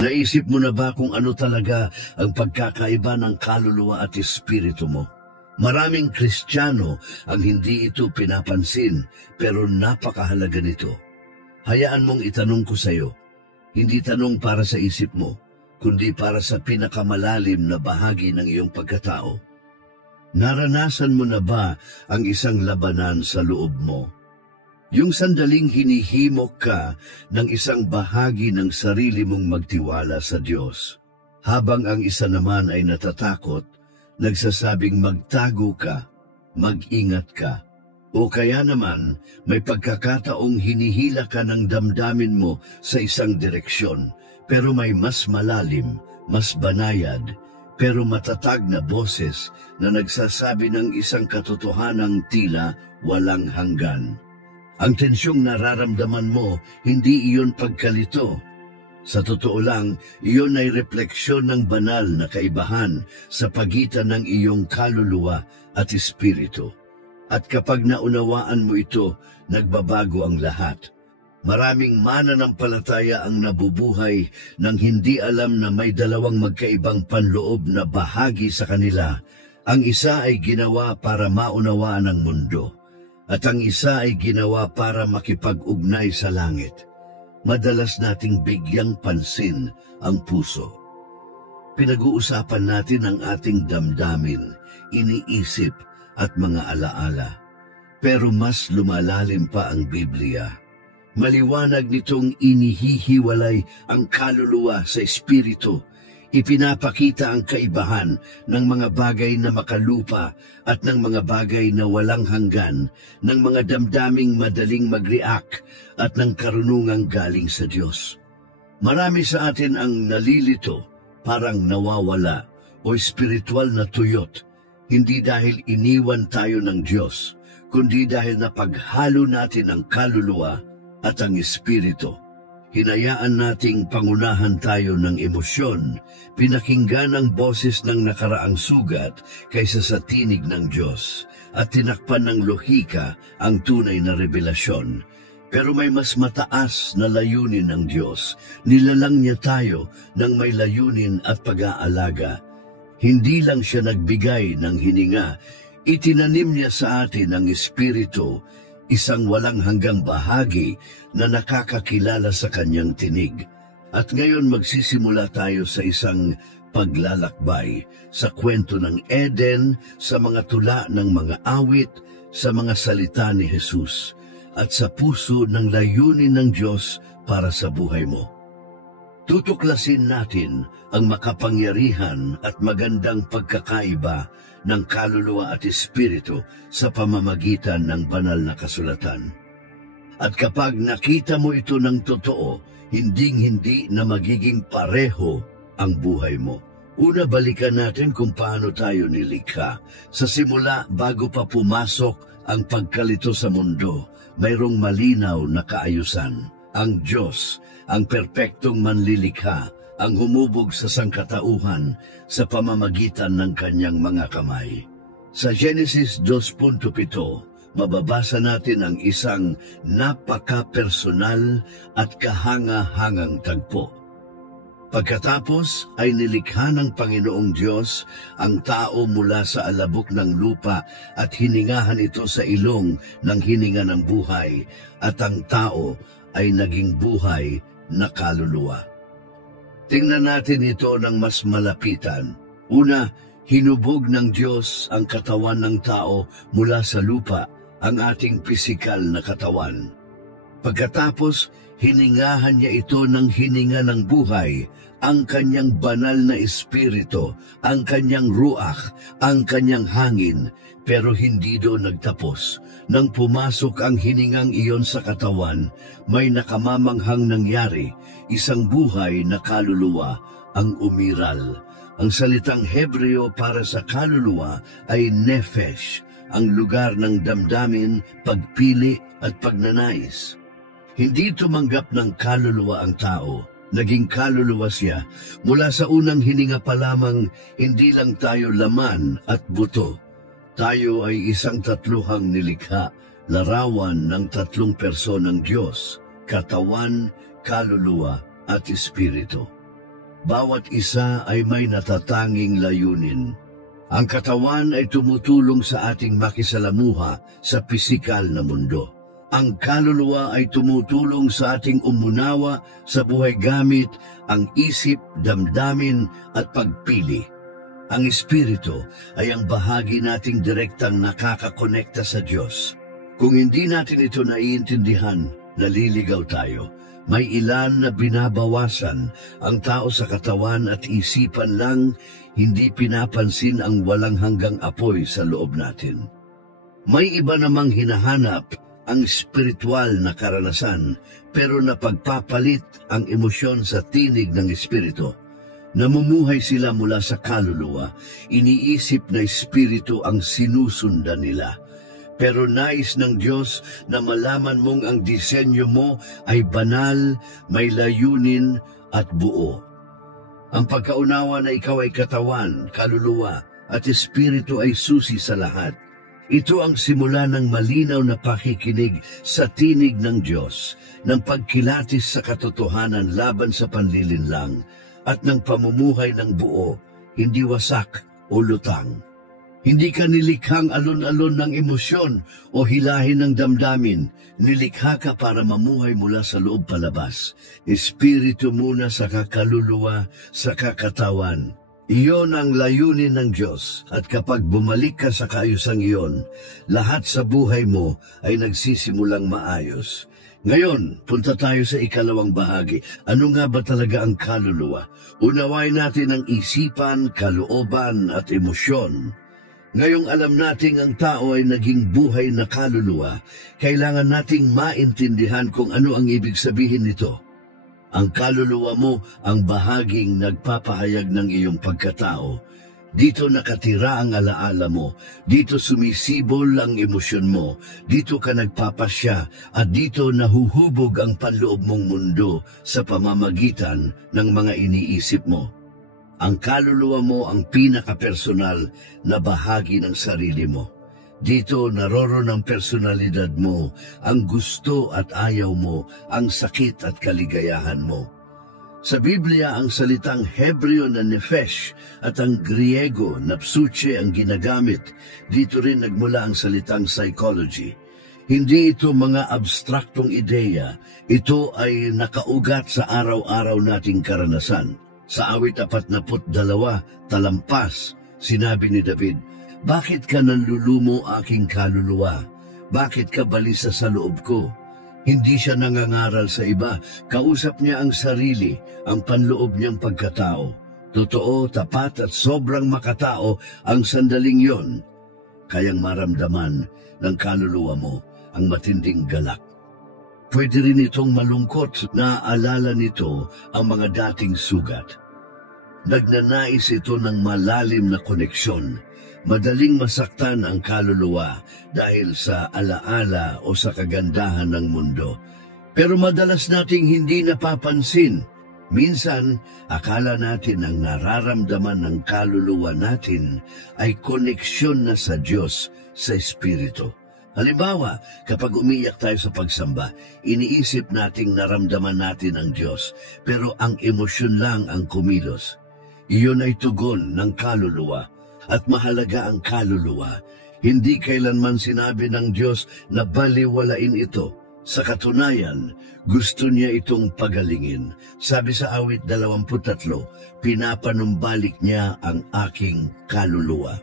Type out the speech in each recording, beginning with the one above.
Naisip mo na ba kung ano talaga ang pagkakaiba ng kaluluwa at espiritu mo? Maraming Kristiyano ang hindi ito pinapansin, pero napakahalaga nito. Hayaan mong itanong ko sa iyo, hindi tanong para sa isip mo, kundi para sa pinakamalalim na bahagi ng iyong pagkatao. Naranasan mo na ba ang isang labanan sa loob mo? Yung sandaling hinihimok ka ng isang bahagi ng sarili mong magtiwala sa Diyos, habang ang isa naman ay natatakot, nagsasabing magtago ka, mag-ingat ka. O kaya naman, may pagkakataong hinihila ka ng damdamin mo sa isang direksyon, pero may mas malalim, mas banayad, pero matatag na boses na nagsasabi ng isang katotohanang tila walang hanggan. Ang tensyong nararamdaman mo, hindi iyon pagkalito. Sa totoo lang, iyon ay refleksyon ng banal na kaibahan sa pagitan ng iyong kaluluwa at espiritu. At kapag naunawaan mo ito, nagbabago ang lahat. Maraming mananampalataya ang nabubuhay nang hindi alam na may dalawang magkaibang panloob na bahagi sa kanila. Ang isa ay ginawa para maunawaan ang mundo, at ang isa ay ginawa para makipag-ugnay sa langit. Madalas nating bigyang pansin ang puso. Pinag-uusapan natin ang ating damdamin, iniisip at mga alaala. Pero mas lumalalim pa ang Biblia. Maliwanag nitong inihihiwalay ang kaluluwa sa espiritu. Ipinapakita ang kaibahan ng mga bagay na makalupa at ng mga bagay na walang hanggan, ng mga damdaming madaling mag-react at ng karunungang galing sa Diyos. Marami sa atin ang nalilito, parang nawawala o espiritual na tuyot, hindi dahil iniwan tayo ng Diyos, kundi dahil napaghalo natin ang kaluluwa at ang espiritu. Hinayaan nating pangunahan tayo ng emosyon, pinakinggan ang boses ng nakaraang sugat kaysa sa tinig ng Diyos, at tinakpan ng lohika ang tunay na revelasyon. Pero may mas mataas na layunin ng Diyos. Nilalang niya tayo ng may layunin at pag-aalaga. Hindi lang siya nagbigay ng hininga, itinanim niya sa atin ang espiritu, isang walang hanggang bahagi na nakakakilala sa kanyang tinig. At ngayon magsisimula tayo sa isang paglalakbay sa kwento ng Eden, sa mga tula ng mga awit, sa mga salita ni Jesus, at sa puso ng layunin ng Diyos para sa buhay mo. Tutuklasin natin ang makapangyarihan at magandang pagkakaiba ng kaluluwa at espiritu sa pamamagitan ng banal na kasulatan. At kapag nakita mo ito ng totoo, hinding-hindi na magiging pareho ang buhay mo. Una, balikan natin kung paano tayo nilikha. Sa simula, bago pa pumasok ang pagkalito sa mundo, mayroong malinaw na kaayusan. Ang Diyos, ang perpektong manlilikha, ang humubog sa sangkatauhan sa pamamagitan ng kanyang mga kamay. Sa Genesis 2.7, mababasa natin ang isang napaka-personal at kahanga-hangang tagpo. Pagkatapos ay nilikha ng Panginoong Diyos ang tao mula sa alabok ng lupa at hiningahan ito sa ilong ng hininga ng buhay, at ang tao ay naging buhay na kaluluwa. Tingnan natin ito ng mas malapitan. Una, hinubog ng Diyos ang katawan ng tao mula sa lupa, ang ating pisikal na katawan. Pagkatapos, hiningahan niya ito ng hininga ng buhay, ang kanyang banal na espiritu, ang kanyang ruach, ang kanyang hangin, pero hindi doon nagtapos. Nang pumasok ang hiningang iyon sa katawan, may nakamamanghang nangyari, isang buhay na kaluluwa, ang umiral. Ang salitang Hebreo para sa kaluluwa ay nephesh, ang lugar ng damdamin, pagpili at pagnanais. Hindi tumanggap ng kaluluwa ang tao, naging kaluluwa siya. Mula sa unang hininga pa lamang, hindi lang tayo laman at buto. Tayo ay isang tatluhang nilikha, larawan ng tatlong personang Diyos, katawan, kaluluwa at espiritu. Bawat isa ay may natatanging layunin. Ang katawan ay tumutulong sa ating makisalamuha sa pisikal na mundo. Ang kaluluwa ay tumutulong sa ating umunawa sa buhay gamit ang isip, damdamin at pagpili. Ang espiritu ay ang bahagi nating direktang nakakakonekta sa Diyos. Kung hindi natin ito naiintindihan, naliligaw tayo. May ilan na binabawasan ang tao sa katawan at isipan lang, hindi pinapansin ang walang hanggang apoy sa loob natin. May iba namang hinahanap ang spiritual na karanasan, pero napagpapalit ang emosyon sa tinig ng espiritu. Namumuhay sila mula sa kaluluwa, iniisip na espiritu ang sinusundan nila. Pero nais ng Diyos na malaman mong ang disenyo mo ay banal, may layunin at buo. Ang pagkaunawa na ikaw ay katawan, kaluluwa at espiritu ay susi sa lahat. Ito ang simula ng malinaw na pakikinig sa tinig ng Diyos, ng pagkilatis sa katotohanan laban sa panlilinlang, at ng pamumuhay ng buo, hindi wasak o lutang. Hindi ka nilikhang alon-alon ng emosyon o hilahin ng damdamin. Nilikha ka para mamuhay mula sa loob palabas. Espiritu muna sa kaluluwa, sa katawan. Iyon ang layunin ng Diyos, at kapag bumalik ka sa kaayusang iyon, lahat sa buhay mo ay nagsisimulang maayos. Ngayon, punta tayo sa ikalawang bahagi. Ano nga ba talaga ang kaluluwa? Unawain natin ang isipan, kalooban at emosyon. Ngayong alam nating ang tao ay naging buhay na kaluluwa, kailangan nating maintindihan kung ano ang ibig sabihin nito. Ang kaluluwa mo ang bahaging nagpapahayag ng iyong pagkatao. Dito nakatira ang alaala mo, dito sumisibol ang emosyon mo, dito ka nagpapasya at dito nahuhubog ang panloob mong mundo sa pamamagitan ng mga iniisip mo. Ang kaluluwa mo ang pinaka-personal na bahagi ng sarili mo. Dito naroon ang personalidad mo, ang gusto at ayaw mo, ang sakit at kaligayahan mo. Sa Biblia, ang salitang Hebreo na nephesh at ang Griego na psuche ang ginagamit. Dito rin nagmula ang salitang psychology. Hindi ito mga abstraktong ideya, ito ay nakaugat sa araw-araw nating karanasan. Sa awit 42, talampas, sinabi ni David, "Bakit ka nanlulumo aking kaluluwa? Bakit ka balisa sa loob ko?" Hindi siya nangangaral sa iba, kausap niya ang sarili, ang panloob niyang pagkatao. Totoo, tapat at sobrang makatao ang sandaling yon. Kayang maramdaman ng kaluluwa mo ang matinding galak. Pwede rin itong malungkot, naaalala nito ang mga dating sugat. Nagnanais ito ng malalim na koneksyon. Madaling masaktan ang kaluluwa dahil sa alaala o sa kagandahan ng mundo. Pero madalas nating hindi napapansin. Minsan, akala natin ang nararamdaman ng kaluluwa natin ay koneksyon na sa Diyos, sa Espiritu. Halimbawa, kapag umiyak tayo sa pagsamba, iniisip nating naramdaman natin ang Diyos, pero ang emosyon lang ang kumilos. Iyon ay tugon ng kaluluwa, at mahalaga ang kaluluwa. Hindi kailanman sinabi ng Diyos na baliwalain ito. Sa katunayan, gusto niya itong pagalingin. Sabi sa awit 23, "Pinapanumbalik niya ang aking kaluluwa."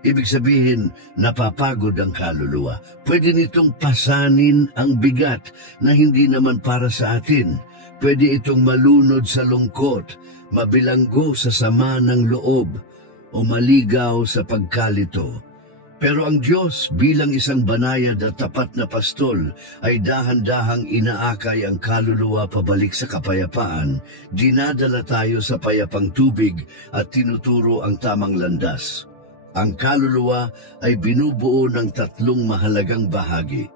Ibig sabihin, napapagod ang kaluluwa. Pwede nitong pasanin ang bigat na hindi naman para sa atin. Pwede itong malunod sa lungkot, mabilanggo sa sama ng loob, o maligaw sa pagkalito. Pero ang Diyos bilang isang banayad at tapat na pastol ay dahan-dahang inaakay ang kaluluwa pabalik sa kapayapaan, dinadala tayo sa payapang tubig at tinuturo ang tamang landas. Ang kaluluwa ay binubuo ng tatlong mahalagang bahagi.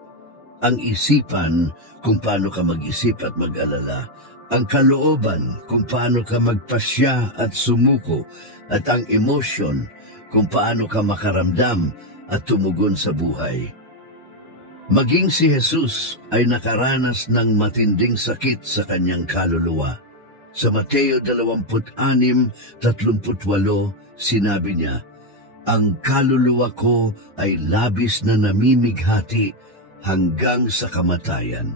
Ang isipan, kung paano ka mag-isip at mag-alala. Ang kalooban, kung paano ka magpasya at sumuko. At ang emosyon, kung paano ka makaramdam at tumugon sa buhay. Maging si Jesus ay nakaranas ng matinding sakit sa kanyang kaluluwa. Sa Mateo 26:38, sinabi niya, "Ang kaluluwa ko ay labis na namimighati hanggang sa kamatayan."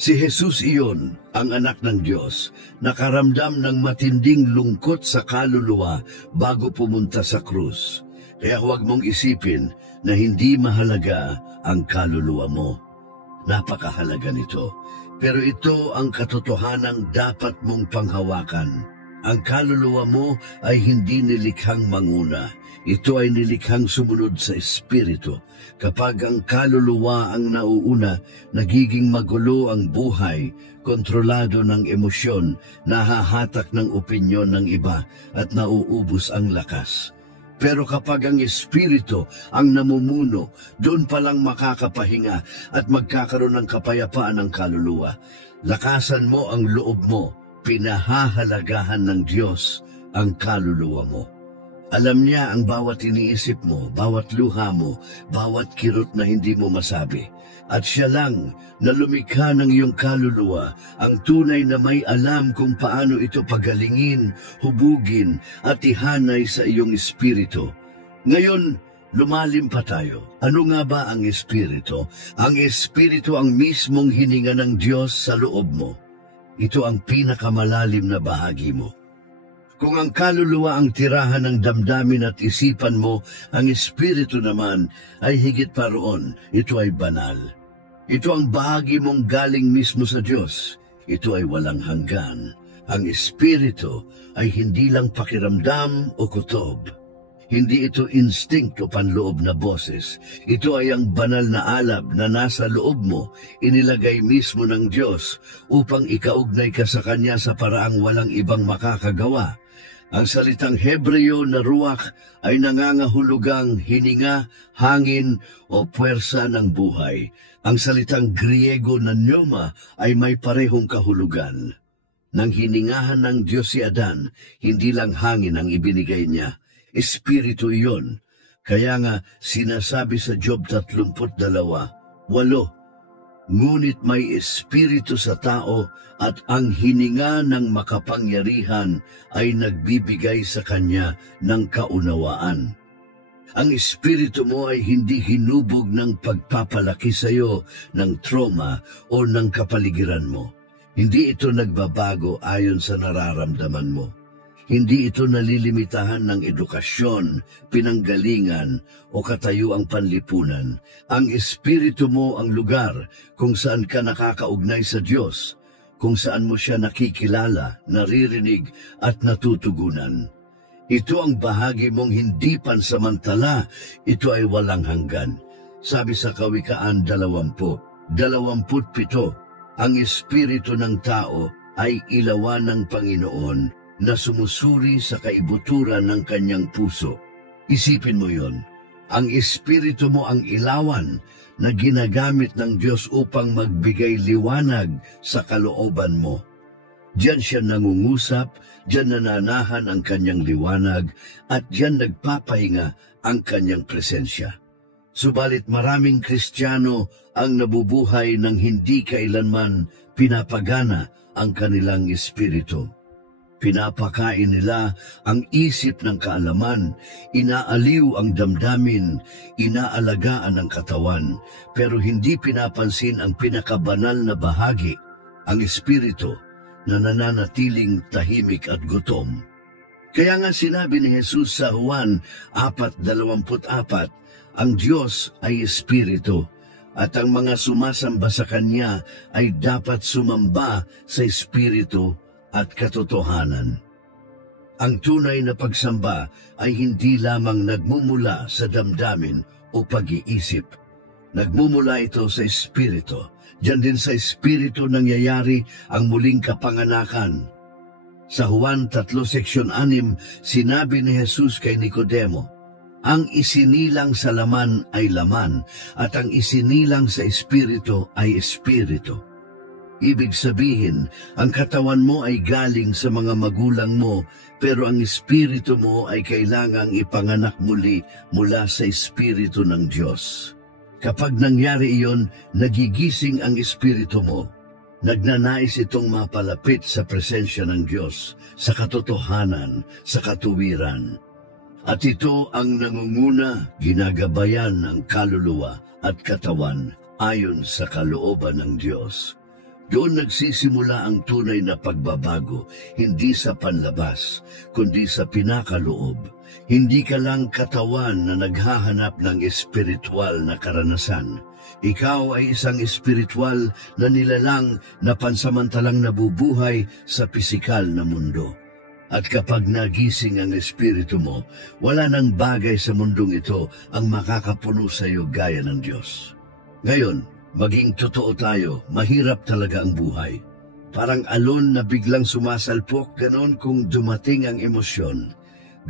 Si Jesus iyon, ang anak ng Diyos, nakaramdam ng matinding lungkot sa kaluluwa bago pumunta sa krus. Kaya huwag mong isipin na hindi mahalaga ang kaluluwa mo. Napakahalaga nito. Pero ito ang katotohanang dapat mong panghawakan. Ang kaluluwa mo ay hindi nilikhang manguna. Ito ay nilikhang sumunod sa Espiritu. Kapag ang kaluluwa ang nauuna, nagiging magulo ang buhay, kontrolado ng emosyon, nahahatak ng opinyon ng iba, at nauubos ang lakas. Pero kapag ang Espiritu ang namumuno, doon palang makakapahinga at magkakaroon ng kapayapaan ng kaluluwa. Lakasan mo ang loob mo, pinahahalagahan ng Diyos ang kaluluwa mo. Alam niya ang bawat iniisip mo, bawat luha mo, bawat kirot na hindi mo masabi. At siya lang na lumikha ng iyong kaluluwa, ang tunay na may alam kung paano ito pagalingin, hubugin at ihanay sa iyong espiritu. Ngayon, lumalim pa tayo. Ano nga ba ang espiritu? Ang espiritu ang mismong hininga ng Diyos sa loob mo. Ito ang pinakamalalim na bahagi mo. Kung ang kaluluwa ang tirahan ng damdamin at isipan mo, ang espiritu naman ay higit pa roon. Ito ay banal. Ito ang bahagi mong galing mismo sa Diyos. Ito ay walang hanggan. Ang espiritu ay hindi lang pakiramdam o kutob. Hindi ito instinct o panloob na boses. Ito ay ang banal na alab na nasa loob mo, inilagay mismo ng Diyos upang ikaugnay ka sa Kanya sa paraang walang ibang makakagawa. Ang salitang Hebreo na ruach ay nangangahulugang hininga, hangin o puwersa ng buhay. Ang salitang Griego na pneuma ay may parehong kahulugan. Nang hiningahan ng Diyos si Adan, hindi lang hangin ang ibinigay niya, espiritu iyon. Kaya nga sinasabi sa Job 32:8, ngunit may espiritu sa tao at ang hininga ng makapangyarihan ay nagbibigay sa kanya ng kaunawaan. Ang espiritu mo ay hindi hinubog ng pagpapalaki sa iyo ng trauma o ng kapaligiran mo. Hindi ito nagbabago ayon sa nararamdaman mo. Hindi ito nalilimitahan ng edukasyon, pinanggalingan o katayuang panlipunan. Ang espiritu mo ang lugar kung saan ka nakakaugnay sa Diyos, kung saan mo siya nakikilala, naririnig at natutugunan. Ito ang bahagi mong hindi pansamantala, ito ay walang hanggan. Sabi sa Kawikaan 20:27, ang espiritu ng tao ay ilawan ng Panginoon na sumusuri sa kaibuturan ng kanyang puso. Isipin mo yon. Ang espiritu mo ang ilawan na ginagamit ng Diyos upang magbigay liwanag sa kalooban mo. Diyan siya nangungusap, diyan nananahan ang kanyang liwanag, at diyan nagpapahinga ang kanyang presensya. Subalit maraming Kristiyano ang nabubuhay ng hindi kailanman pinapagana ang kanilang espiritu. Pinapakain nila ang isip ng kaalaman, inaaliw ang damdamin, inaalagaan ang katawan, pero hindi pinapansin ang pinakabanal na bahagi, ang espiritu na nananatiling tahimik at gutom. Kaya nga sinabi ni Jesus sa Juan 4:24, ang Diyos ay espiritu, at ang mga sumasamba sa Kanya ay dapat sumamba sa espiritu at katotohanan. Ang tunay na pagsamba ay hindi lamang nagmumula sa damdamin o pag-iisip. Nagmumula ito sa espiritu. Diyan din sa espiritu nangyayari ang muling kapanganakan. Sa Juan 3:6, sinabi ni Jesus kay Nicodemo, ang isinilang sa laman ay laman, at ang isinilang sa espiritu ay espiritu. Ibig sabihin, ang katawan mo ay galing sa mga magulang mo, pero ang espiritu mo ay kailangang ipanganak muli mula sa espiritu ng Diyos. Kapag nangyari iyon, nagigising ang espiritu mo. Nagnanais itong mapalapit sa presensya ng Diyos, sa katotohanan, sa katuwiran. At ito ang nangunguna, ginagabayan ng kaluluwa at katawan ayon sa kalooban ng Diyos. Doon nagsisimula ang tunay na pagbabago, hindi sa panlabas, kundi sa pinakaloob. Hindi ka lang katawan na naghahanap ng espiritual na karanasan. Ikaw ay isang espiritual na nilalang na pansamantalang nabubuhay sa pisikal na mundo. At kapag nagising ang espiritu mo, wala nang bagay sa mundong ito ang makakapuno sa iyo gaya ng Diyos. Ngayon, maging totoo tayo, mahirap talaga ang buhay. Parang alon na biglang sumasalpok, ganon kung dumating ang emosyon.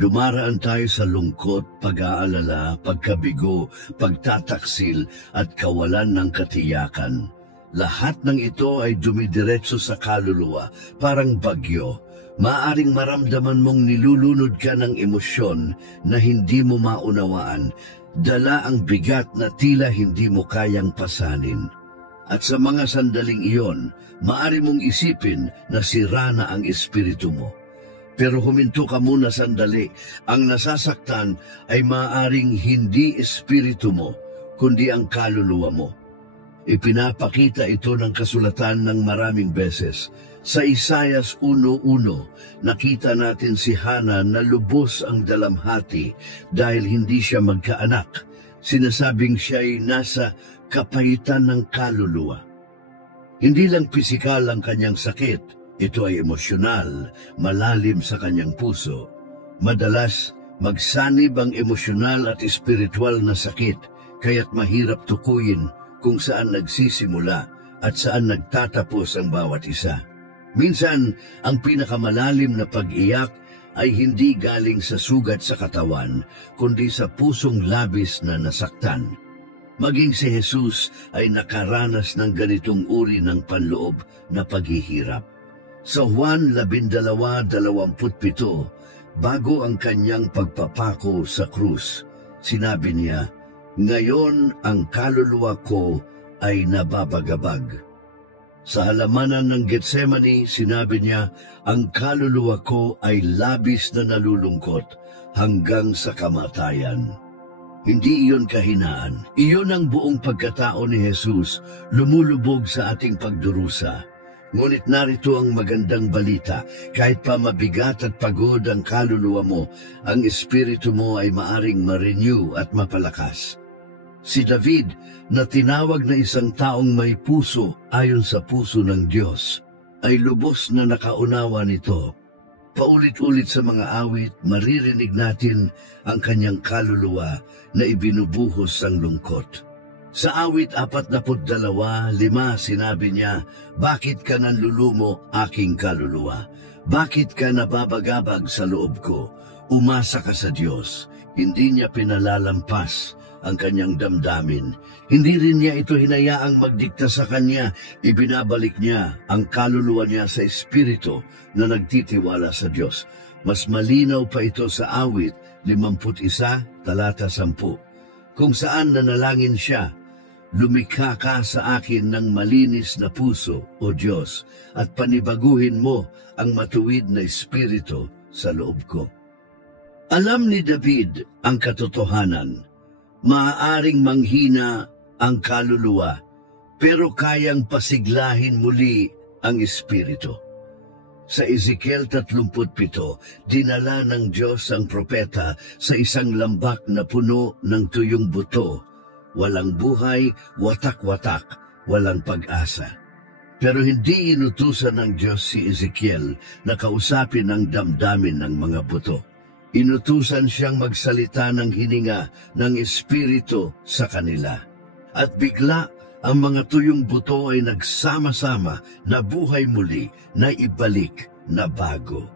Dumaraan tayo sa lungkot, pag-aalala, pagkabigo, pagtataksil at kawalan ng katiyakan. Lahat ng ito ay dumidiretso sa kaluluwa, parang bagyo. Maaring maramdaman mong nilulunod ka ng emosyon na hindi mo maunawaan, dala ang bigat na tila hindi mo kayang pasanin. At sa mga sandaling iyon, maaari mong isipin na sira na ang espiritu mo. Pero huminto ka muna sandali, ang nasasaktan ay maaaring hindi espiritu mo, kundi ang kaluluwa mo. Ipinapakita ito ng kasulatan ng maraming beses. Sa Isaias 1:1, nakita natin si Hana na lubos ang dalamhati dahil hindi siya magkaanak. Sinasabing siya'y nasa kapahitan ng kaluluwa. Hindi lang pisikal ang kanyang sakit, ito ay emosyonal, malalim sa kanyang puso. Madalas, magsanib ang emosyonal at espiritual na sakit, kaya't mahirap tukuyin kung saan nagsisimula at saan nagtatapos ang bawat isa. Minsan, ang pinakamalalim na pag-iyak ay hindi galing sa sugat sa katawan, kundi sa pusong labis na nasaktan. Maging si Jesus ay nakaranas ng ganitong uri ng panloob na paghihirap. Sa Juan 12:27, bago ang kanyang pagpapako sa krus, sinabi niya, "Ngayon ang kaluluwa ko ay nababagabag." Sa halamanan ng Getsemani, sinabi niya, "Ang kaluluwa ko ay labis na nalulungkot hanggang sa kamatayan." Hindi iyon kahinaan. Iyon ang buong pagkatao ni Jesus, lumulubog sa ating pagdurusa. Ngunit narito ang magandang balita, kahit pa mabigat at pagod ang kaluluwa mo, ang espiritu mo ay maaring ma-renew at mapalakas. Si David, na tinawag na isang taong may puso ayon sa puso ng Diyos, ay lubos na nakaunawa nito. Paulit-ulit sa mga awit, maririnig natin ang kanyang kaluluwa na ibinubuhos ang lungkot. Sa awit 42:5, sinabi niya, "Bakit ka nanlulumo, aking kaluluwa? Bakit ka nababagabag sa loob ko? Umasa ka sa Diyos." Hindi niya pinalalampas ang kanyang damdamin. Hindi rin niya ito hinayaang magdikta sa kanya. Ibinabalik niya ang kaluluwa niya sa espiritu na nagtitiwala sa Diyos. Mas malinaw pa ito sa awit 51:10, kung saan nanalangin siya, "Lumikha ka sa akin ng malinis na puso, O Diyos, at panibaguhin mo ang matuwid na espiritu sa loob ko." Alam ni David ang katotohanan. Maaaring manghina ang kaluluwa, pero kayang pasiglahin muli ang espiritu. Sa Ezekiel 37, dinala ng Diyos ang propeta sa isang lambak na puno ng tuyong buto. Walang buhay, watak-watak, walang pag-asa. Pero hindi inutusan ng Diyos si Ezekiel na kausapin ang damdamin ng mga buto. Inutusan siyang magsalita ng hininga ng espiritu sa kanila. At bigla, ang mga tuyong buto ay nagsama-sama na buhay muli, na ibalik, na bago.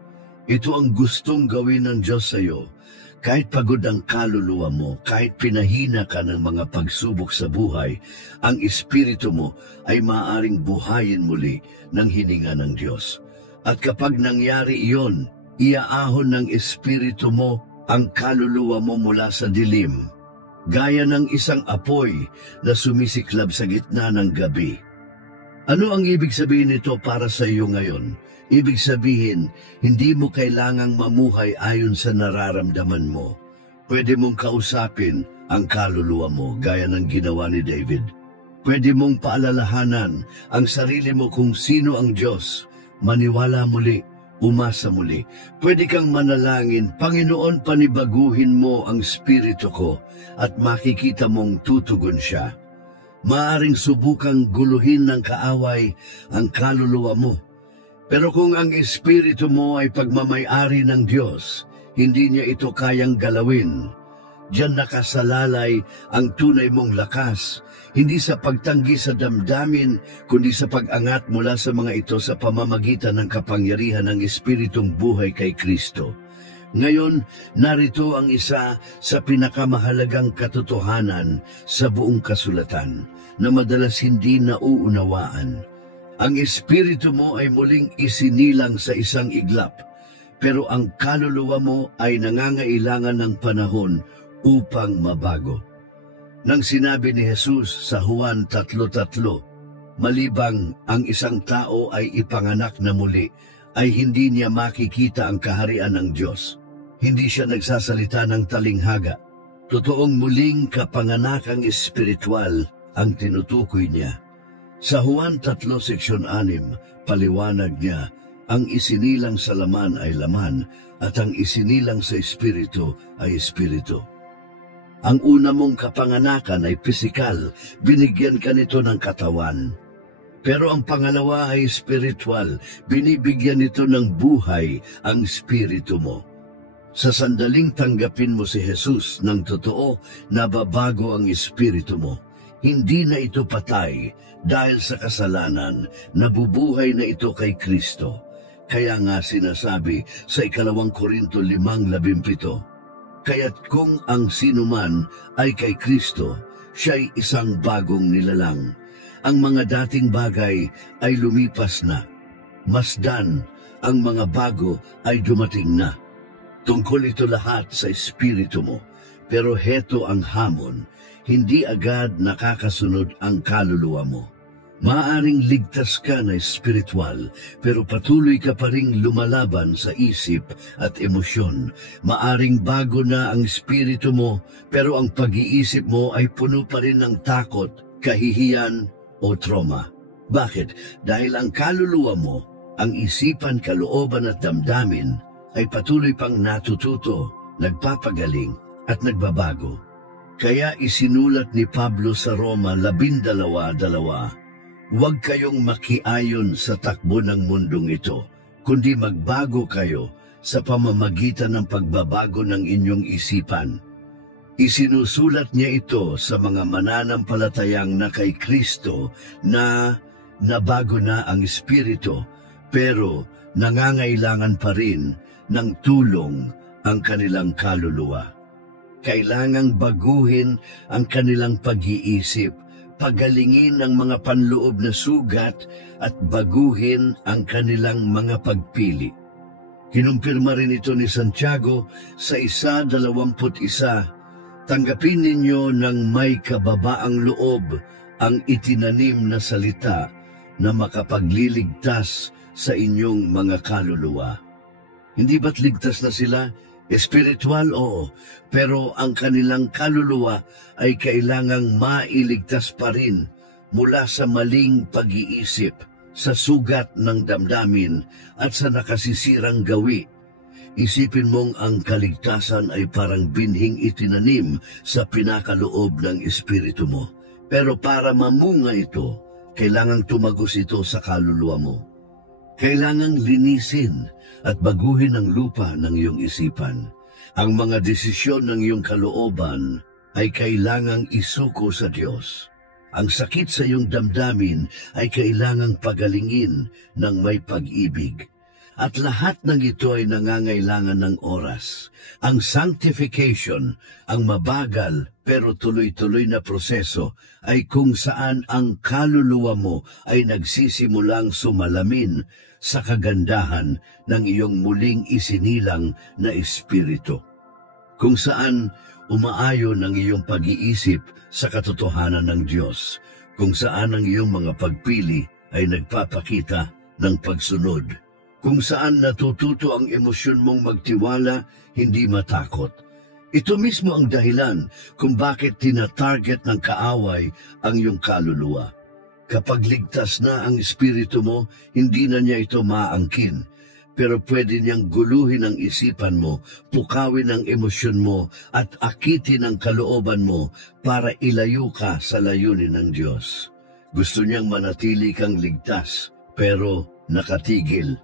Ito ang gustong gawin ng Diyos sa iyo. Kahit pagod ang kaluluwa mo, kahit pinahina ka ng mga pagsubok sa buhay, ang espiritu mo ay maaaring buhayin muli ng hininga ng Diyos. At kapag nangyari iyon, iaahon ng espiritu mo ang kaluluwa mo mula sa dilim, gaya ng isang apoy na sumisiklab sa gitna ng gabi. Ano ang ibig sabihin nito para sa iyo ngayon? Ibig sabihin, hindi mo kailangang mamuhay ayon sa nararamdaman mo. Pwede mong kausapin ang kaluluwa mo gaya ng ginawa ni David. Pwede mong paalalahanan ang sarili mo kung sino ang Diyos. Maniwala muli, umasa muli. Pwede kang manalangin, Panginoon, panibaguhin mo ang espiritu ko at makikita mong tutugon siya. Maaring subukang guluhin ng kaaway ang kaluluwa mo. Pero kung ang espiritu mo ay pagmamay-ari ng Diyos, hindi niya ito kayang galawin. Diyan nakasalalay ang tunay mong lakas, hindi sa pagtanggi sa damdamin, kundi sa pag-angat mula sa mga ito sa pamamagitan ng kapangyarihan ng Espiritong buhay kay Kristo. Ngayon, narito ang isa sa pinakamahalagang katotohanan sa buong kasulatan na madalas hindi nauunawaan. Ang espiritu mo ay muling isinilang sa isang iglap, pero ang kaluluwa mo ay nangangailangan ng panahon upang mabago. Nang sinabi ni Jesus sa Juan 3:3, malibang ang isang tao ay ipanganak na muli, ay hindi niya makikita ang kaharian ng Diyos. Hindi siya nagsasalita ng talinghaga. Totoong muling kapanganakang espiritual ang tinutukoy niya. Sa Juan 3, seksyon 6, paliwanag niya, ang isinilang sa laman ay laman, at ang isinilang sa espiritu ay espiritu. Ang una mong kapanganakan ay pisikal, binigyan ka nito ng katawan. Pero ang pangalawa ay espiritual, binibigyan nito ng buhay ang espiritu mo. Sa sandaling tanggapin mo si Jesus ng totoo, nababago ang espiritu mo. Hindi na ito patay dahil sa kasalanan, nabubuhay na ito kay Kristo. Kaya nga sinasabi sa 2 Korinto 5:17, kaya't kung ang sinuman ay kay Kristo, siya'y isang bagong nilalang. Ang mga dating bagay ay lumipas na. Masdan, ang mga bago ay dumating na. Tungkol ito lahat sa espiritu mo. Pero heto ang hamon, hindi agad nakakasunod ang kaluluwa mo. Maaaring ligtas ka na espiritual, pero patuloy ka pa ring lumalaban sa isip at emosyon. Maaring bago na ang espiritu mo, pero ang pag-iisip mo ay puno pa rin ng takot, kahihiyan o trauma. Bakit? Dahil ang kaluluwa mo, ang isipan, kalooban at damdamin, ay patuloy pang natututo, nagpapagaling at nagbabago. Kaya isinulat ni Pablo sa Roma 12:2, huwag kayong makiayon sa takbo ng mundong ito, kundi magbago kayo sa pamamagitan ng pagbabago ng inyong isipan. Isinusulat niya ito sa mga mananampalatayang na kay Kristo na nabago na ang espiritu, pero nangangailangan pa rin ng tulong ang kanilang kaluluwa. Kailangang baguhin ang kanilang pag-iisip, pagalingin ang mga panloob na sugat at baguhin ang kanilang mga pagpili. Kinumpirma rin ito ni Santiago sa 1:21, tanggapin ninyo ng may kababaang loob ang itinanim na salita na makapagliligtas sa inyong mga kaluluwa. Hindi ba't ligtas na sila? Espiritual, oo, pero ang kanilang kaluluwa ay kailangang mailigtas pa rin mula sa maling pag-iisip, sa sugat ng damdamin at sa nakasisirang gawi. Isipin mong ang kaligtasan ay parang binhing itinanim sa pinakaloob ng espiritu mo. Pero para mamunga ito, kailangang tumagos ito sa kaluluwa mo. Kailangang linisin at baguhin ang lupa ng iyong isipan. Ang mga desisyon ng iyong kalooban ay kailangang isuko sa Diyos. Ang sakit sa iyong damdamin ay kailangang pagalingin ng may pag-ibig. At lahat ng ito ay nangangailangan ng oras. Ang sanctification, ang mabagal pero tuloy-tuloy na proseso, ay kung saan ang kaluluwa mo ay nagsisimulang sumalamin sa kagandahan ng iyong muling isinilang na espiritu. Kung saan umaayon ang iyong pag-iisip sa katotohanan ng Diyos, kung saan ang iyong mga pagpili ay nagpapakita ng pagsunod. Kung saan natututo ang emosyon mong magtiwala, hindi matakot. Ito mismo ang dahilan kung bakit tina-target ng kaaway ang iyong kaluluwa. Kapag ligtas na ang espiritu mo, hindi na niya ito maangkin. Pero pwede niyang guluhin ang isipan mo, pukawin ang emosyon mo, at akitin ang kalooban mo para ilayo ka sa layunin ng Diyos. Gusto niyang manatili kang ligtas, pero nakatigil.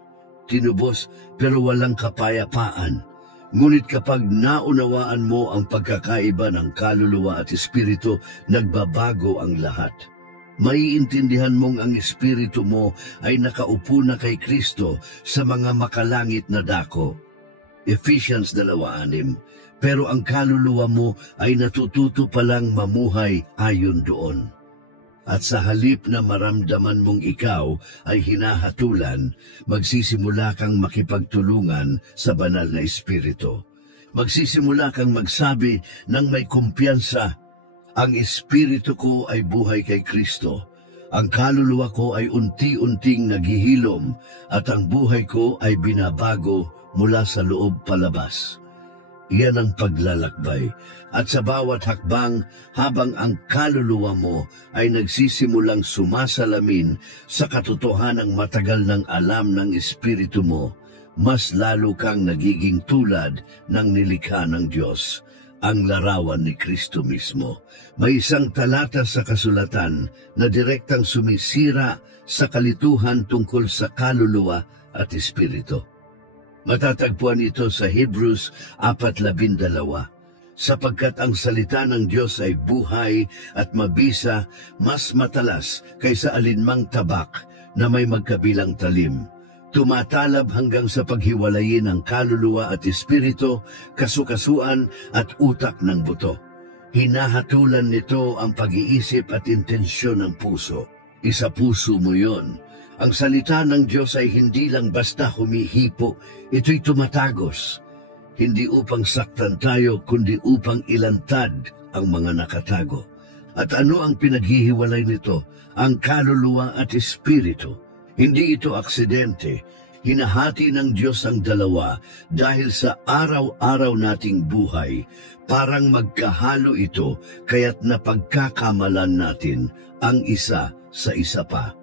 Tinubos, pero walang kapayapaan. Ngunit kapag naunawaan mo ang pagkakaiba ng kaluluwa at espiritu, nagbabago ang lahat. Maiintindihan mong ang espiritu mo ay nakaupo na kay Kristo sa mga makalangit na dako. Ephesians 2:6. Pero ang kaluluwa mo ay natututo palang mamuhay ayon doon. At sa halip na maramdaman mong ikaw ay hinahatulan, magsisimula kang makipagtulungan sa banal na espiritu. Magsisimula kang magsabi ng may kumpiyansa, ang espiritu ko ay buhay kay Kristo. Ang kaluluwa ko ay unti-unting naghihilom at ang buhay ko ay binabago mula sa loob palabas. Iyan ang paglalakbay, at sa bawat hakbang habang ang kaluluwa mo ay nagsisimulang sumasalamin sa katotohanang matagal ng alam ng espiritu mo, mas lalo kang nagiging tulad ng nilikha ng Diyos, ang larawan ni Kristo mismo. May isang talata sa kasulatan na direktang sumisira sa kalituhan tungkol sa kaluluwa at espiritu. Matatagpuan ito sa Hebrews 4:12, sapagkat ang salita ng Diyos ay buhay at mabisa, mas matalas kaysa alinmang tabak na may magkabilang talim. Tumatalab hanggang sa paghiwalayin ng kaluluwa at espiritu, kasukasuan at utak ng buto. Hinahatulan nito ang pag-iisip at intensyon ng puso. Isa puso mo yon. Ang salita ng Diyos ay hindi lang basta humihipo, ito'y tumatagos. Hindi upang saktan tayo, kundi upang ilantad ang mga nakatago. At ano ang pinaghihiwalay nito? Ang kaluluwa at espiritu. Hindi ito aksidente. Hinahati ng Diyos ang dalawa dahil sa araw-araw nating buhay. Parang magkahalo ito, kaya't napagkakamalan natin ang isa sa isa pa.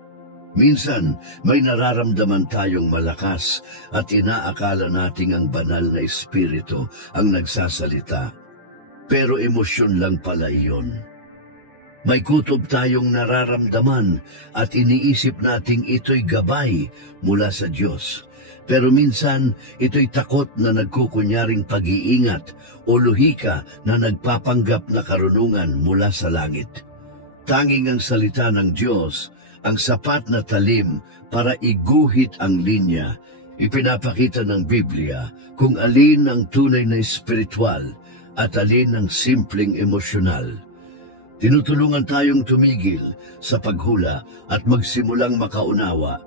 Minsan, may nararamdaman tayong malakas at inaakala nating ang banal na espiritu ang nagsasalita. Pero emosyon lang pala iyon. May kutob tayong nararamdaman at iniisip nating ito'y gabay mula sa Diyos. Pero minsan, ito'y takot na nagkukunyaring pag-iingat o luhika na nagpapanggap na karunungan mula sa langit. Tanging ang salita ng Diyos ang sapat na talim para iguhit ang linya. Ipinapakita ng Biblia kung alin ang tunay na espiritual at alin ang simpleng emosyonal. Tinutulungan tayong tumigil sa paghula at magsimulang makaunawa.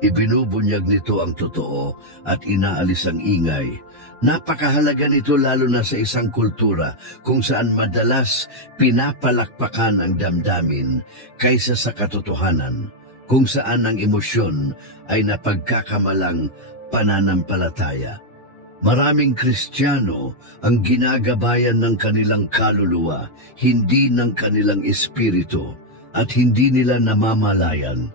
Ibinubunyag nito ang totoo at inaalis ang ingay. Napakahalaga nito lalo na sa isang kultura kung saan madalas pinapalakpakan ang damdamin kaysa sa katotohanan, kung saan ang emosyon ay napagkakamalang pananampalataya. Maraming Kristiyano ang ginagabayan ng kanilang kaluluwa, hindi ng kanilang espiritu, at hindi nila namamalayan.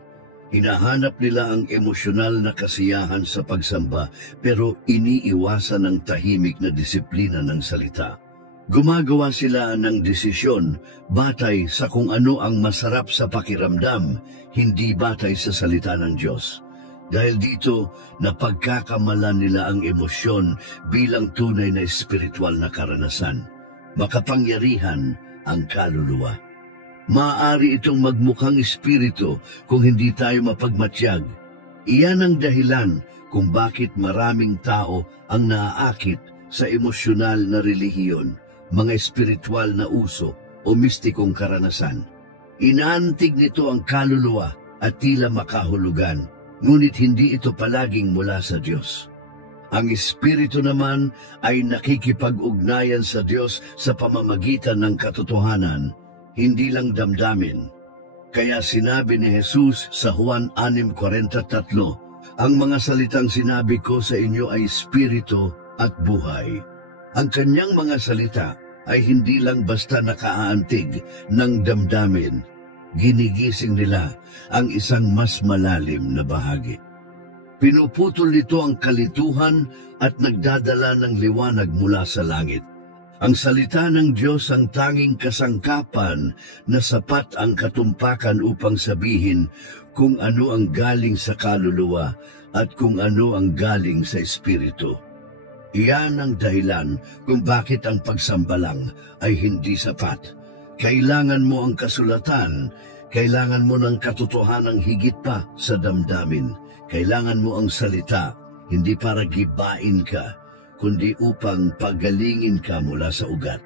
Hinahanap nila ang emosyonal na kasiyahan sa pagsamba pero iniiwasan ng tahimik na disiplina ng salita. Gumagawa sila ng desisyon batay sa kung ano ang masarap sa pakiramdam, hindi batay sa salita ng Diyos. Dahil dito, napagkakamalan nila ang emosyon bilang tunay na espiritual na karanasan. Makapangyarihan ang kaluluwa. Maaari itong magmukhang espiritu kung hindi tayo mapagmatyag. Iyan ang dahilan kung bakit maraming tao ang naaakit sa emosyonal na relihiyon, mga espiritual na uso o mistikong karanasan. Inaantig nito ang kaluluwa at tila makahulugan, ngunit hindi ito palaging mula sa Diyos. Ang espiritu naman ay nakikipag-ugnayan sa Diyos sa pamamagitan ng katotohanan, hindi lang damdamin. Kaya sinabi ni Jesus sa Juan 6:43, ang mga salitang sinabi ko sa inyo ay espiritu at buhay. Ang kanyang mga salita ay hindi lang basta nakaaantig ng damdamin. Ginigising nila ang isang mas malalim na bahagi. Pinuputol nito ang kalituhan at nagdadala ng liwanag mula sa langit. Ang salita ng Diyos ang tanging kasangkapan na sapat ang katumpakan upang sabihin kung ano ang galing sa kaluluwa at kung ano ang galing sa espiritu. Iyan ang dahilan kung bakit ang pagsambalang ay hindi sapat. Kailangan mo ang kasulatan, kailangan mo ng katotohanang higit pa sa damdamin. Kailangan mo ang salita, hindi para gibain ka, kundi upang pagalingin ka mula sa ugat.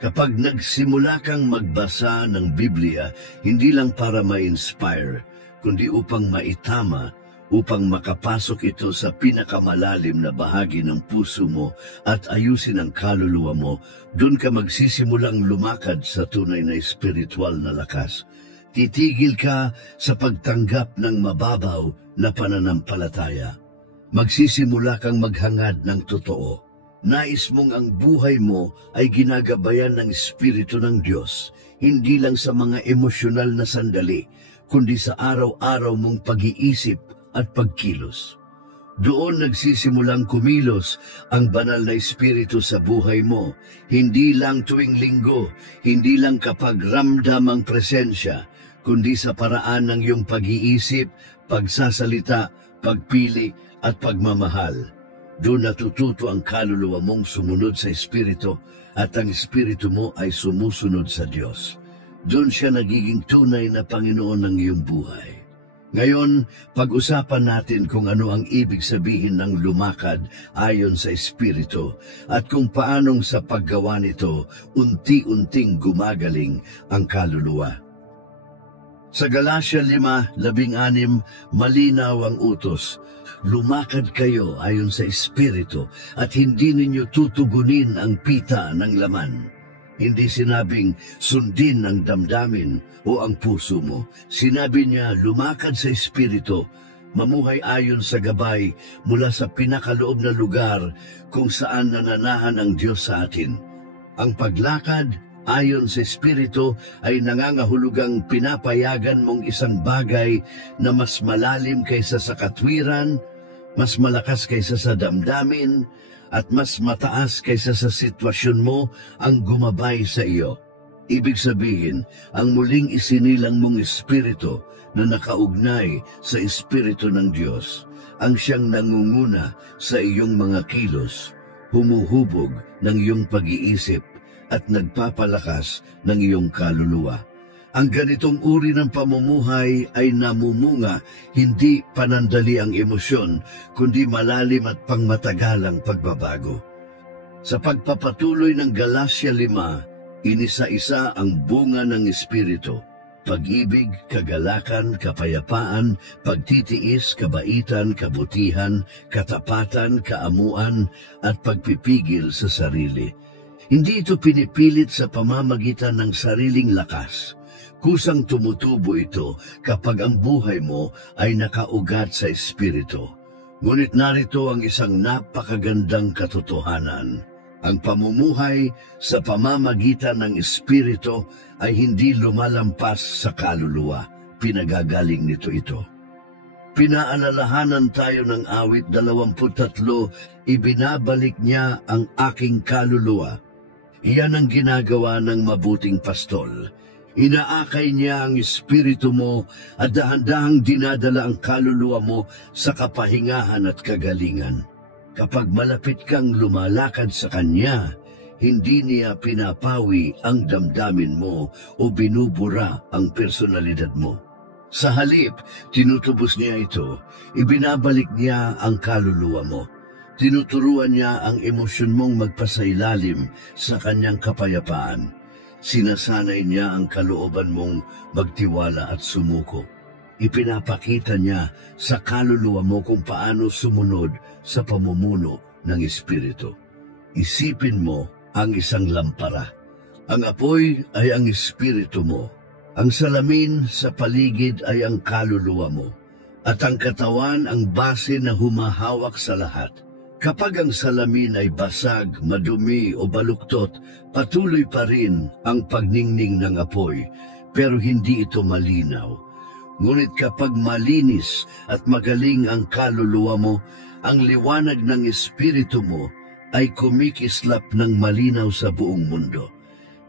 Kapag nagsimula kang magbasa ng Biblia, hindi lang para ma-inspire, kundi upang maitama, upang makapasok ito sa pinakamalalim na bahagi ng puso mo at ayusin ang kaluluwa mo, doon ka magsisimulang lumakad sa tunay na espiritual na lakas. Titigil ka sa pagtanggap ng mababaw na pananampalataya. Magsisimula kang maghangad ng totoo. Nais mong ang buhay mo ay ginagabayan ng Espiritu ng Diyos, hindi lang sa mga emosyonal na sandali, kundi sa araw-araw mong pag-iisip at pagkilos. Doon nagsisimulang kumilos ang banal na Espiritu sa buhay mo, hindi lang tuwing linggo, hindi lang kapag ramdam ang presensya, kundi sa paraan ng iyong pag-iisip, pagsasalita, pagpili at pagmamahal. Doon natututo ang kaluluwa mong sumunod sa Espiritu at ang Espiritu mo ay sumusunod sa Diyos. Doon siya nagiging tunay na Panginoon ng iyong buhay. Ngayon, pag-usapan natin kung ano ang ibig sabihin ng lumakad ayon sa Espiritu at kung paanong sa paggawa nito, unti-unting gumagaling ang kaluluwa. Sa Galatia 5:16, malinaw ang utos, lumakad kayo ayon sa Espiritu at hindi ninyo tutugunin ang pita ng laman. Hindi sinabing sundin ang damdamin o ang puso mo. Sinabi niya lumakad sa Espiritu, mamuhay ayon sa gabay mula sa pinakaloob na lugar kung saan nananahan ang Diyos sa atin. Ang paglakad ayon sa Espiritu ay nangangahulugang pinapayagan mong isang bagay na mas malalim kaysa sa katwiran, mas malakas kaysa sa damdamin, at mas mataas kaysa sa sitwasyon mo ang gumabay sa iyo. Ibig sabihin, ang muling isinilang mong espiritu na nakaugnay sa Espiritu ng Diyos, ang siyang nangunguna sa iyong mga kilos, humuhubog ng iyong pag-iisip at nagpapalakas ng iyong kaluluwa. Ang ganitong uri ng pamumuhay ay namumunga hindi panandali ang emosyon, kundi malalim at pangmatagalang pagbabago. Sa pagpapatuloy ng Galatia 5, inisa-isa ang bunga ng Espiritu: pag-ibig, kagalakan, kapayapaan, pagtitiis, kabaitan, kabutihan, katapatan, kaamuan, at pagpipigil sa sarili. Hindi ito pinipilit sa pamamagitan ng sariling lakas. Kusang tumutubo ito kapag ang buhay mo ay nakaugat sa Espiritu. Ngunit narito ang isang napakagandang katotohanan. Ang pamumuhay sa pamamagitan ng Espiritu ay hindi lumalampas sa kaluluwa. Pinagagaling nito ito. Pinaalalahanan tayo ng awit 23, ibinabalik niya ang aking kaluluwa. Iyan ang ginagawa ng mabuting pastol. Inaakay niya ang espiritu mo at dahan-dahang dinadala ang kaluluwa mo sa kapahingahan at kagalingan. Kapag malapit kang lumalakad sa Kanya, hindi niya pinapawi ang damdamin mo o binubura ang personalidad mo. Sa halip, tinutubos niya ito, ibinabalik niya ang kaluluwa mo. Tinuturuan niya ang emosyon mong magpasailalim sa Kanyang kapayapaan. Sinasanay niya ang kalooban mong magtiwala at sumuko. Ipinapakita niya sa kaluluwa mo kung paano sumunod sa pamumuno ng Espiritu. Isipin mo ang isang lampara. Ang apoy ay ang Espiritu mo. Ang salamin sa paligid ay ang kaluluwa mo, at ang katawan ang base na humahawak sa lahat. Kapag ang salamin ay basag, madumi o baluktot, patuloy pa rin ang pagningning ng apoy, pero hindi ito malinaw. Ngunit kapag malinis at magaling ang kaluluwa mo, ang liwanag ng espiritu mo ay kumikislap ng malinaw sa buong mundo.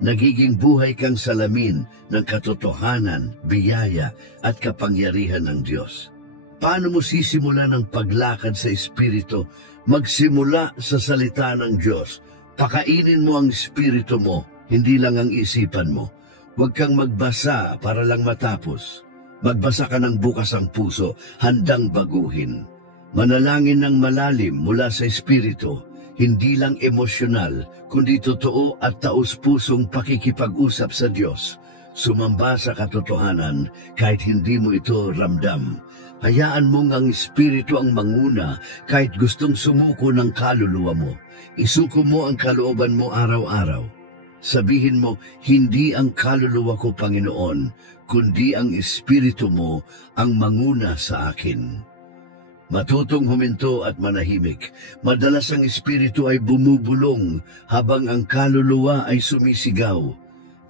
Nagiging buhay kang salamin ng katotohanan, biyaya at kapangyarihan ng Diyos. Paano mo sisimulan ang paglakad sa espiritu? Magsimula sa salita ng Diyos. Pakainin mo ang espiritu mo, hindi lang ang isipan mo. Huwag kang magbasa para lang matapos. Magbasa ka ng bukas ang puso, handang baguhin. Manalangin ng malalim mula sa espiritu, hindi lang emosyonal, kundi totoo at taos-pusong pakikipag-usap sa Diyos. Sumamba sa katotohanan kahit hindi mo ito ramdam. Hayaan mong ang espiritu ang manguna kahit gustong sumuko ng kaluluwa mo. Isuko mo ang kalooban mo araw-araw. Sabihin mo, hindi ang kaluluwa ko, Panginoon, kundi ang espiritu mo ang manguna sa akin. Matutong huminto at manahimik. Madalas ang espiritu ay bumubulong habang ang kaluluwa ay sumisigaw.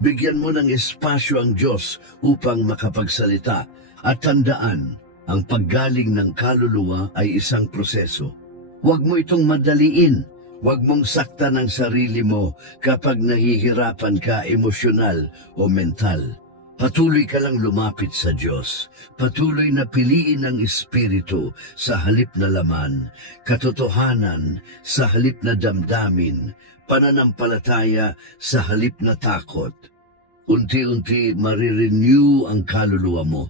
Bigyan mo ng espasyo ang Diyos upang makapagsalita at tandaan, ang paggaling ng kaluluwa ay isang proseso. Huwag mo itong madaliin. Huwag mong saktan ang sarili mo kapag nahihirapan ka emosyonal o mental. Patuloy ka lang lumapit sa Diyos. Patuloy na piliin ang espiritu sa halip na laman, katotohanan sa halip na damdamin, pananampalataya sa halip na takot. Unti-unti marirenew ang kaluluwa mo.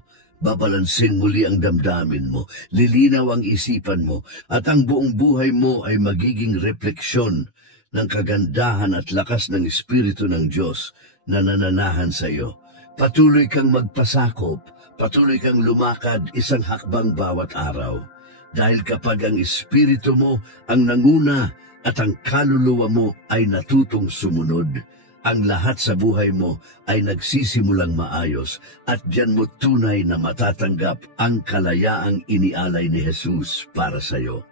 Babalansin muli ang damdamin mo, lilinaw ang isipan mo, at ang buong buhay mo ay magiging refleksyon ng kagandahan at lakas ng Espiritu ng Diyos na nananahan sa iyo. Patuloy kang magpasakop, patuloy kang lumakad isang hakbang bawat araw. Dahil kapag ang Espiritu mo ang nanguna at ang kaluluwa mo ay natutong sumunod, ang lahat sa buhay mo ay nagsisimulang maayos at diyan mo tunay na matatanggap ang kalayaang inialay ni Jesus para sa iyo.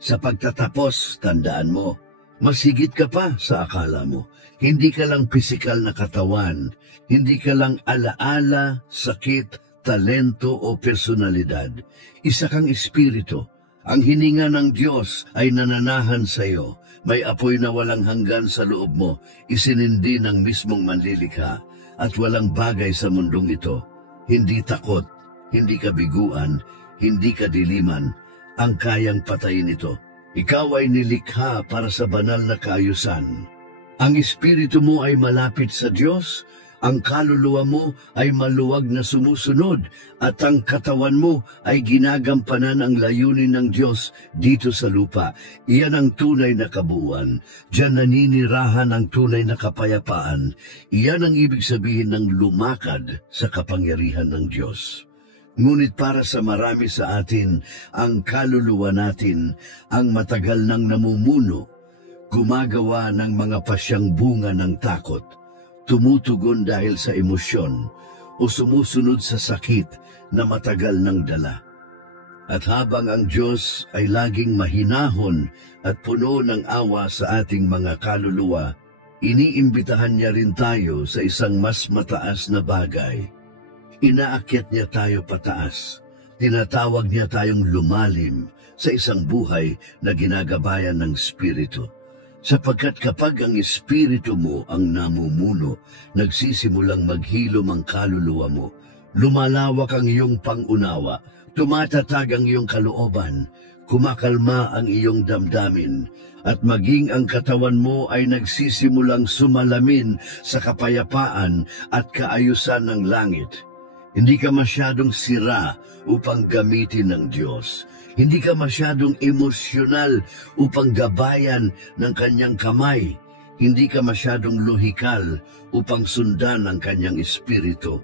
Sa pagtatapos, tandaan mo, masigit ka pa sa akala mo. Hindi ka lang pisikal na katawan, hindi ka lang alaala, sakit, talento o personalidad. Isa kang espiritu. Ang hininga ng Diyos ay nananahan sa iyo. May apoy na walang hanggan sa loob mo, isinindi ng mismong manlilikha, at walang bagay sa mundong ito. Hindi takot, hindi kabiguan, hindi kadiliman, ang kayang patayin ito. Ikaw ay nilikha para sa banal na kaayusan. Ang espiritu mo ay malapit sa Diyos, ang kaluluwa mo ay maluwag na sumusunod, at ang katawan mo ay ginagampanan ang layunin ng Diyos dito sa lupa. Iyan ang tunay na kabuuan. Diyan naninirahan ang tunay na kapayapaan. Iyan ang ibig sabihin ng lumakad sa kapangyarihan ng Diyos. Ngunit para sa marami sa atin, ang kaluluwa natin ang matagal nang namumuno, gumagawa ng mga pasyang bunga ng takot, tumutugon dahil sa emosyon, o sumusunod sa sakit na matagal nang dala. At habang ang Diyos ay laging mahinahon at puno ng awa sa ating mga kaluluwa, iniimbitahan niya rin tayo sa isang mas mataas na bagay. Inaakyat niya tayo pataas. Tinatawag niya tayong lumalim sa isang buhay na ginagabayan ng Espiritu. Sapagkat kapag ang espiritu mo ang namumuno, nagsisimulang maghilom ang kaluluwa mo, lumalawak ang iyong pangunawa, tumatatag ang iyong kalooban, kumakalma ang iyong damdamin, at maging ang katawan mo ay nagsisimulang sumalamin sa kapayapaan at kaayusan ng langit. Hindi ka masyadong sira upang gamitin ng Diyos. Hindi ka masyadong emosyonal upang gabayan ng kanyang kamay. Hindi ka masyadong lohikal upang sundan ang kanyang espiritu.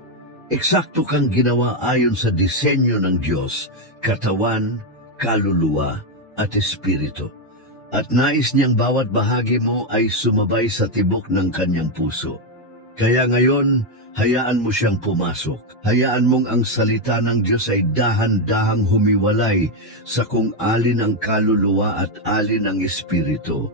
Eksakto kang ginawa ayon sa disenyo ng Diyos, katawan, kaluluwa at espiritu. At nais niyang bawat bahagi mo ay sumabay sa tibok ng kanyang puso. Kaya ngayon, hayaan mo siyang pumasok. Hayaan mong ang salita ng Diyos ay dahan-dahang humiwalay sa kung alin ang kaluluwa at alin ang espiritu.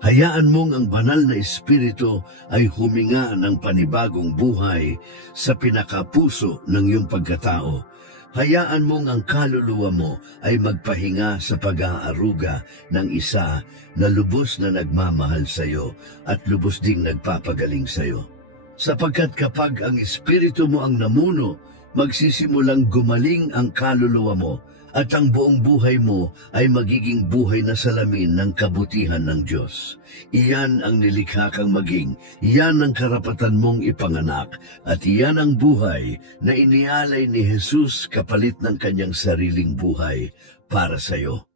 Hayaan mong ang banal na espiritu ay huminga ng panibagong buhay sa pinakapuso ng iyong pagkatao. Hayaan mong ang kaluluwa mo ay magpahinga sa pag-aaruga ng isa na lubos na nagmamahal sa iyo at lubos ding nagpapagaling sa iyo. Sapagkat kapag ang espiritu mo ang namuno, magsisimulang gumaling ang kaluluwa mo at ang buong buhay mo ay magiging buhay na salamin ng kabutihan ng Diyos. Iyan ang nilikha kang maging, iyan ang karapatan mong ipanganak, at iyan ang buhay na inialay ni Jesus kapalit ng kanyang sariling buhay para sa iyo.